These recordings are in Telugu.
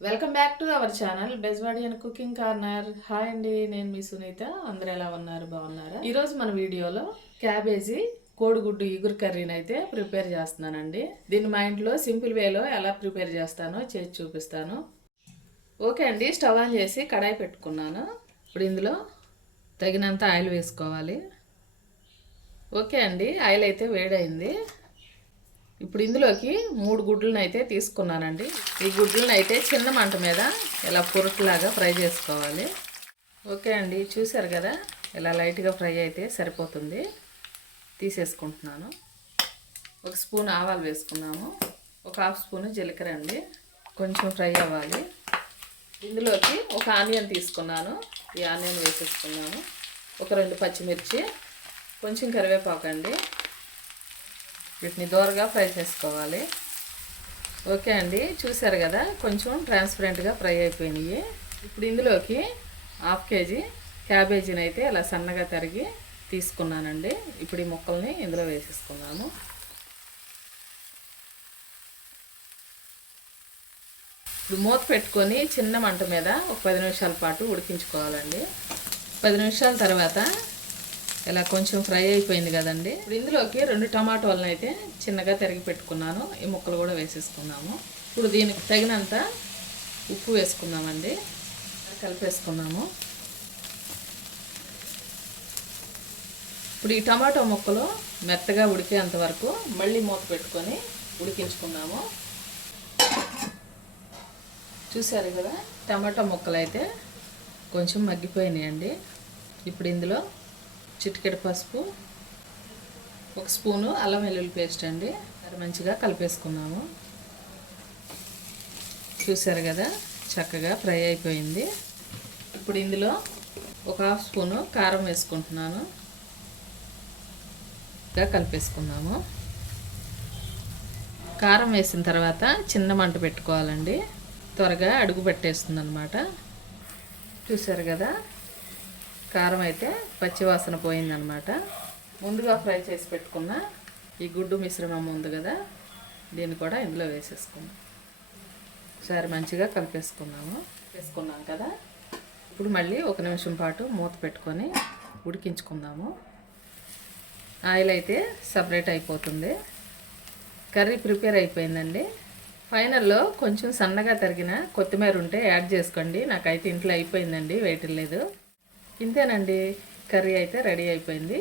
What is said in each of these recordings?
Welcome back to our channel Bezwadi and cooking corner. Hi అండి, నేను మీ సునీత. అందరూ ఎలా ఉన్నారు? బాగున్నారా? ఈరోజు మన వీడియోలో క్యాబేజీ కోడిగుడ్డు ఇగురు కర్రీని అయితే ప్రిపేర్ చేస్తున్నానండి. దీన్ని మా ఇంట్లో సింపుల్ వేలో ఎలా ప్రిపేర్ చేస్తానో చేసి చూపిస్తాను. ఓకే అండి, స్టవ్ ఆన్ చేసి కడాయి పెట్టుకున్నాను. ఇప్పుడు ఇందులో తగినంత ఆయిల్ వేసుకోవాలి. ఓకే అండి, ఆయిల్ అయితే వేడైంది. ఇప్పుడు ఇందులోకి 3 గుడ్లను అయితే తీసుకున్నానండి. ఈ గుడ్లను అయితే చిన్న మంట మీద ఇలా పొరుట్లాగా ఫ్రై చేసుకోవాలి. ఓకే అండి, చూసారు కదా, ఇలా లైట్గా ఫ్రై అయితే సరిపోతుంది. తీసేసుకుంటున్నాను. 1 స్పూన్ ఆవాలు వేసుకున్నాము. 1/2 స్పూన్ జీలకర్ర అండి. కొంచెం ఫ్రై అవ్వాలి. ఇందులోకి 1 ఆనియన్ తీసుకున్నాను. ఈ ఆనియన్ వేసేసుకున్నాను. 2 పచ్చిమిర్చి, కొంచెం కరివేపాకు అండి. వీటిని దోరగా ఫ్రై చేసుకోవాలి. ఓకే అండి, చూసారు కదా, కొంచెం ట్రాన్స్పరెంట్గా ఫ్రై అయిపోయినాయి. ఇప్పుడు ఇందులోకి 1/2 కేజీ క్యాబేజీని అయితే ఇలా సన్నగా తరిగి తీసుకున్నానండి. ఇప్పుడు ఈ ముక్కల్ని ఇందులో వేసేసుకున్నాను. ఇప్పుడు మూత పెట్టుకొని చిన్న మంట మీద ఒక 10 నిమిషాల పాటు ఉడికించుకోవాలండి. 10 నిమిషాల తర్వాత ఇలా కొంచెం ఫ్రై అయిపోయింది కదండి. ఇప్పుడు ఇందులోకి 2 టమాటోలను అయితే చిన్నగా తరిగి పెట్టుకున్నాను. ఈ ముక్కలు కూడా వేసేసుకున్నాము. ఇప్పుడు దీనికి తగినంత ఉప్పు వేసుకున్నామండి. కలిపేసుకున్నాము. ఇప్పుడు ఈ టమాటో ముక్కలు మెత్తగా ఉడికేంత వరకు మళ్ళీ మూత పెట్టుకొని ఉడికించుకున్నాము. చూసారు కదా, టమాటో ముక్కలు అయితే కొంచెం మగ్గిపోయినాయండి. ఇప్పుడు ఇందులో చిటికెడు పసుపు, 1 స్పూను అల్లం వెల్లుల్లి పేస్ట్ అండి. మంచిగా కలిపేసుకున్నాము. చూసారు కదా, చక్కగా ఫ్రై అయిపోయింది. ఇప్పుడు ఇందులో 1/2 స్పూను కారం వేసుకుంటున్నాను. కలిపేసుకున్నాము. కారం వేసిన తర్వాత చిన్న మంట పెట్టుకోవాలండి. త్వరగా అడుగు పెట్టేస్తుంది అన్నమాట. చూసారు కదా, కారం అయితే పచ్చివాసన పోయిందనమాట. ముందుగా ఫ్రై చేసి పెట్టుకున్న ఈ గుడ్డు మిశ్రమం ఉంది కదా, దీన్ని కూడా ఇందులో వేసేసుకున్నాం. ఒకసారి మంచిగా వేసుకున్నాం కదా. ఇప్పుడు మళ్ళీ 1 నిమిషం పాటు మూత పెట్టుకొని ఉడికించుకుందాము. ఆయిల్ అయితే సపరేట్ అయిపోతుంది. కర్రీ ప్రిపేర్ అయిపోయిందండి. ఫైనల్లో కొంచెం సన్నగా తరిగిన కొత్తిమీర ఉంటే యాడ్ చేసుకోండి. నాకైతే ఇంట్లో అయిపోయిందండి, వేయట్లేదు. ఇంతేనండి, కర్రీ అయితే రెడీ అయిపోయింది.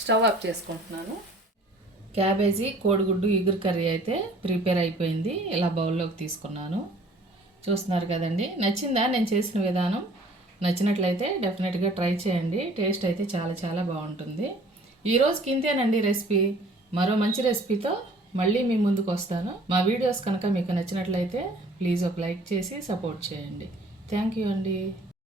స్టవ్ ఆఫ్ చేసుకుంటున్నాను. క్యాబేజీ కోడిగుడ్డు ఇగురు కర్రీ అయితే ప్రిపేర్ అయిపోయింది. ఇలా బౌల్లోకి తీసుకున్నాను. చూస్తున్నారు కదండి. నచ్చిందా నేను చేసిన విధానం? నచ్చినట్లయితే డెఫినెట్గా ట్రై చేయండి. టేస్ట్ అయితే చాలా చాలా బాగుంటుంది. ఈరోజుకి ఇంతేనండి రెసిపీ. మరో మంచి రెసిపీతో మళ్ళీ మీ ముందుకు వస్తాను. మా వీడియోస్ కనుక మీకు నచ్చినట్లయితే ప్లీజ్ ఒక లైక్ చేసి సపోర్ట్ చేయండి. థ్యాంక్ యూ అండి.